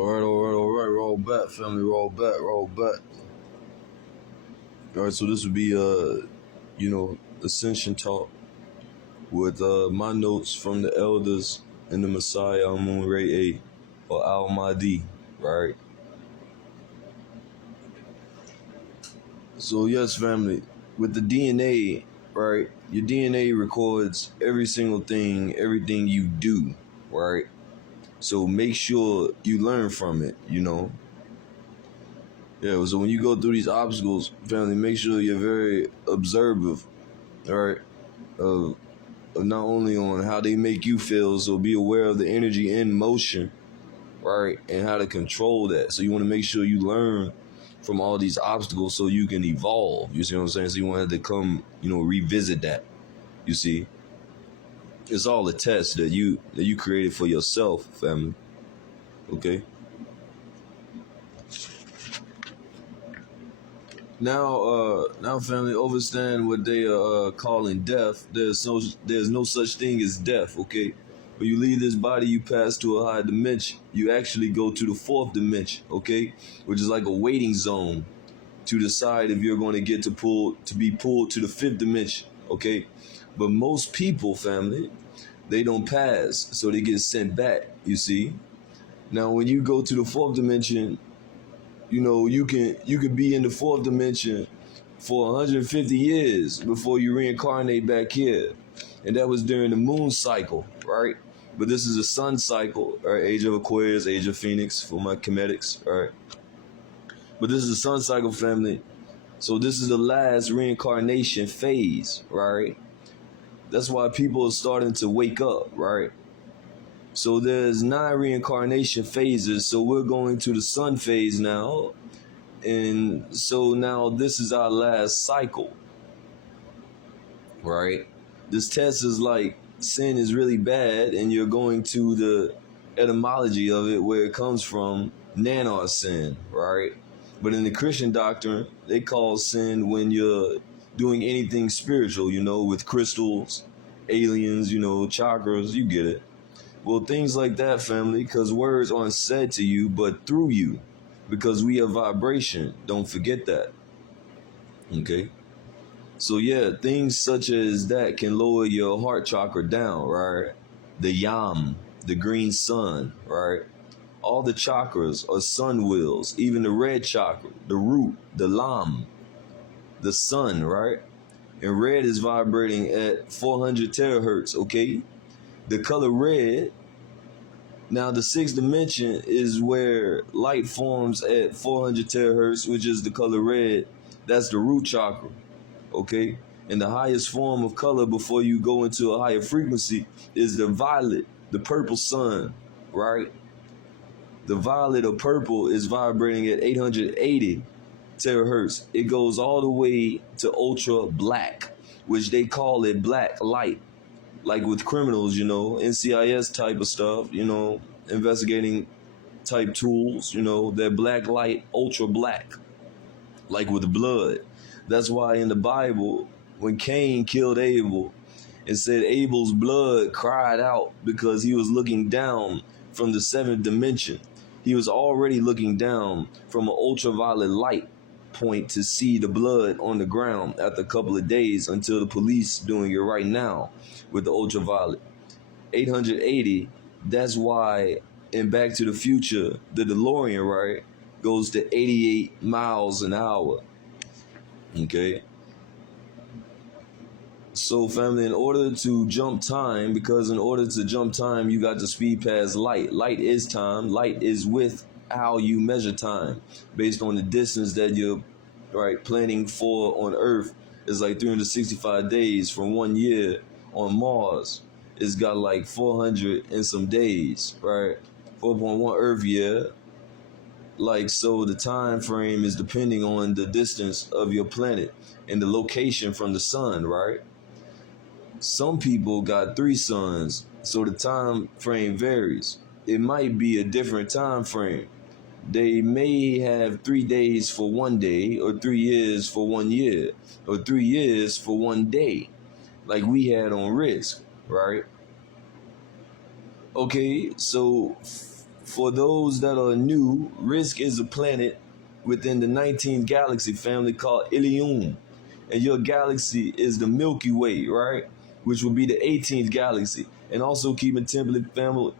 All right. Roll back, family. Roll back. All right, so this would be Ascension talk with my notes from the elders and the Messiah Amun Ray A or Al Mahdi, right? So yes, family, with the DNA, right? Your DNA records every single thing, everything you do, right? So make sure you learn from it, Yeah, so when you go through these obstacles, family, make sure you're very observant, all right, of not only on how they make you feel, so be aware of the energy in motion, right, and how to control that. So you want to make sure you learn from all these obstacles so you can evolve. You see what I'm saying? So you want to come, revisit that. You see, it's all a test that you created for yourself, family. Okay. Now, family, understand what they are calling death. There's no such thing as death. Okay, when you leave this body, you pass to a higher dimension. You actually go to the fourth dimension. Okay, which is like a waiting zone to decide if you're going to get to be pulled to the fifth dimension. Okay, but most people, family, they don't pass, so they get sent back. You see, now when you go to the fourth dimension, you can be in the fourth dimension for 150 years before you reincarnate back here. And that was during the moon cycle, right? But this is a sun cycle, right? Age of Aquarius, age of Phoenix for my comedics, right? But this is a sun cycle, family. So this is the last reincarnation phase, right? That's why people are starting to wake up, right? So there's 9 reincarnation phases. So we're going to the sun phase now. And so now this is our last cycle, right? This test is like sin is really bad, and you're going to the etymology of it, where it comes from, nanar sin, right? But in the Christian doctrine, they call sin when you're doing anything spiritual, with crystals, aliens, chakras, you get it. Well, things like that, family, because words aren't said to you, but through you, because we are vibration. Don't forget that. Okay? So, yeah, things such as that can lower your heart chakra down, right? The yam, the green sun, right? All the chakras are sun wheels, even the red chakra, the root, the lam, the sun, right? And red is vibrating at 400 terahertz, okay? The color red. Now, the sixth dimension is where light forms at 400 terahertz, which is the color red. That's the root chakra, okay? And the highest form of color before you go into a higher frequency is the violet, the purple sun, right? The violet or purple is vibrating at 880 terahertz. It goes all the way to ultra black, which they call it black light. Like with criminals, NCIS type of stuff, investigating type tools, that black light, ultra black, like with blood. That's why in the Bible, when Cain killed Abel, it said Abel's blood cried out because he was looking down from the seventh dimension. He was already looking down from an ultraviolet light point to see the blood on the ground after a couple of days, until the police doing it right now with the ultraviolet. 880, that's why in Back to the Future, the DeLorean, right, goes to 88 miles an hour. Okay? So, family, in order to jump time, because in order to jump time, you got to speed past light. Light is time. Light is with how you measure time based on the distance that you're planning for on Earth. Is like 365 days from 1 year. On Mars, it's got like 400 and some days, right? 4.1 Earth year. Like, so the time frame is depending on the distance of your planet and the location from the sun, right? Some people got 3 suns, so the time frame varies. It might be a different time frame. They may have 3 days for 1 day, or 3 years for 1 year, or 3 years for 1 day, like we had on Risk, right? Okay, so for those that are new, Risk is a planet within the 19th galaxy family called Ilium. And your galaxy is the Milky Way, right? Which will be the 18th galaxy. And also keep in template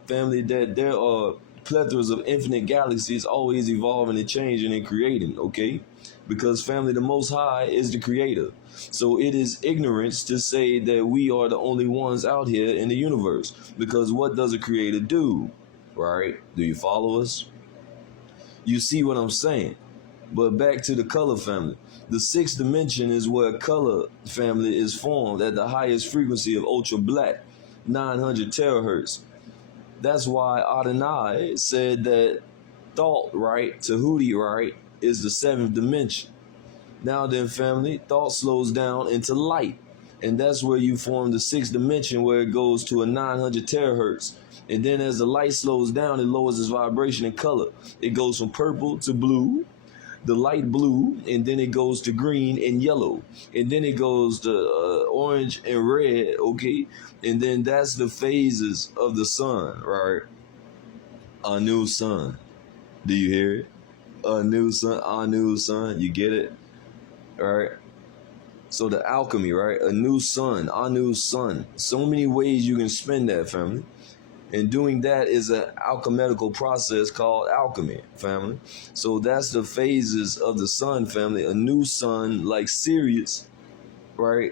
family that there are plethoras of infinite galaxies always evolving and changing and creating, okay? Because family, the Most High is the creator. So it is ignorance to say that we are the only ones out here in the universe. Because what does a creator do? Right? Do you follow us? You see what I'm saying? But back to the color family. The sixth dimension is where color family is formed at the highest frequency of ultra black, 900 terahertz. That's why Adonai said that thought, right, Tahuti, right, is the seventh dimension. Now then, family, thought slows down into light. And that's where you form the sixth dimension where it goes to a 900 terahertz. And then as the light slows down, it lowers its vibration and color. It goes from purple to blue, the light blue, and then it goes to green and yellow. And then it goes to orange and red, okay? And then that's the phases of the sun, right? A new sun. Do you hear it? A new sun, you get it? All right? So the alchemy, right? A new sun, a new sun. So many ways you can spin that, family. And doing that is an alchemical process called alchemy, family. So that's the phases of the sun, family. A new sun like Sirius, right?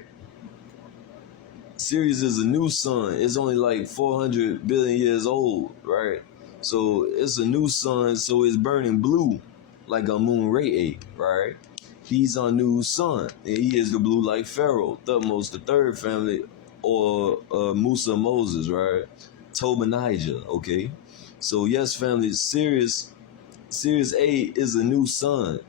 Sirius is a new sun. It's only like 400 billion years old, right? So it's a new sun, so it's burning blue like a moon ray ape, right? He's our new sun, and he is the blue like Pharaoh, Thutmose the third family, or Musa Moses, right? Tobonijah, okay? So yes, family, Sirius A is a new sun.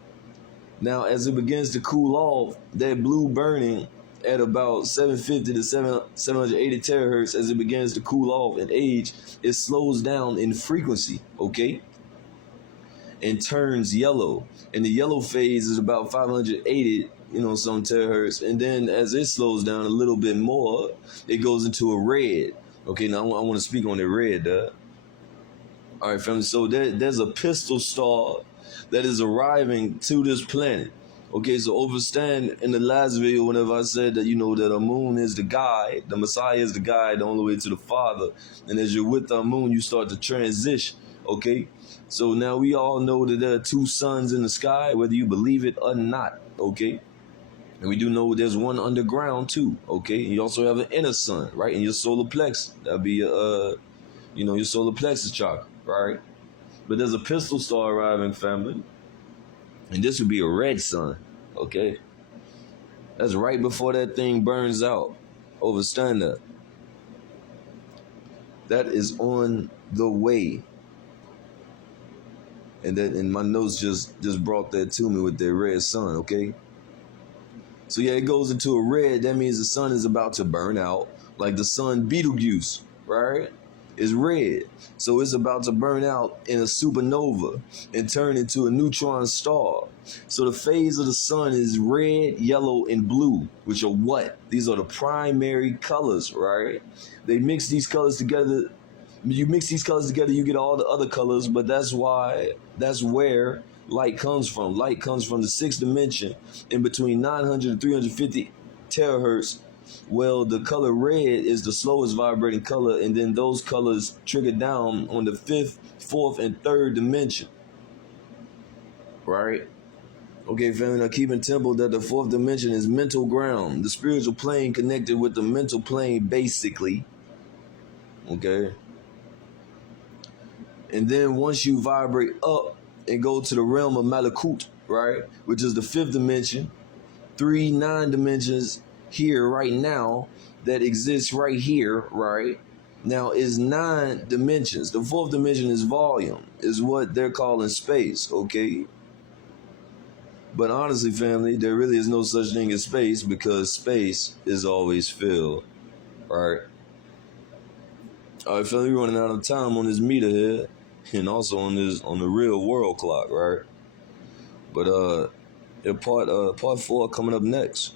Now, as it begins to cool off, that blue burning at about 750 to 780 terahertz, as it begins to cool off in age, it slows down in frequency, okay? And turns yellow. And the yellow phase is about 580, some terahertz. And then as it slows down a little bit more, it goes into a red. Okay, now I want to speak on the red, All right, family, so there's a pistol star that is arriving to this planet. Okay, so understand in the last video, whenever I said that, that a moon is the guide, the Messiah is the guide on the way to the Father. And as you're with the moon, you start to transition, okay? So now we all know that there are two suns in the sky, whether you believe it or not, okay? And we do know there's one underground too, okay? You also have an inner sun, right? In your solar plexus. That'd be your solar plexus chakra, right? But there's a pistol star arriving, family. And this would be a red sun, okay? That's right before that thing burns out. Understand that. That is on the way. And my notes just brought that to me with that red sun, okay? So yeah, it goes into a red. That means the sun is about to burn out. Like the sun Betelgeuse, right? Is red. So it's about to burn out in a supernova and turn into a neutron star. So the phase of the sun is red, yellow, and blue, which are what? These are the primary colors, right? They mix these colors together. You mix these colors together, you get all the other colors, but that's where light comes from. Light comes from the sixth dimension in between 900 and 350 terahertz. Well, the color red is the slowest vibrating color, and then those colors trigger down on the fifth, fourth, and third dimension. Right? Okay, family, now keep in temple that the fourth dimension is mental ground, the spiritual plane connected with the mental plane, basically. Okay? And then once you vibrate up and go to the realm of Malakut, right, which is the fifth dimension, 9 dimensions here right now that exists right here, right? Now is 9 dimensions. The fourth dimension is volume, is what they're calling space, okay? But honestly, family, there really is no such thing as space because space is always filled, right? All right, family, we're running out of time on this meter here and also on the real world clock, right? But part 4 coming up next.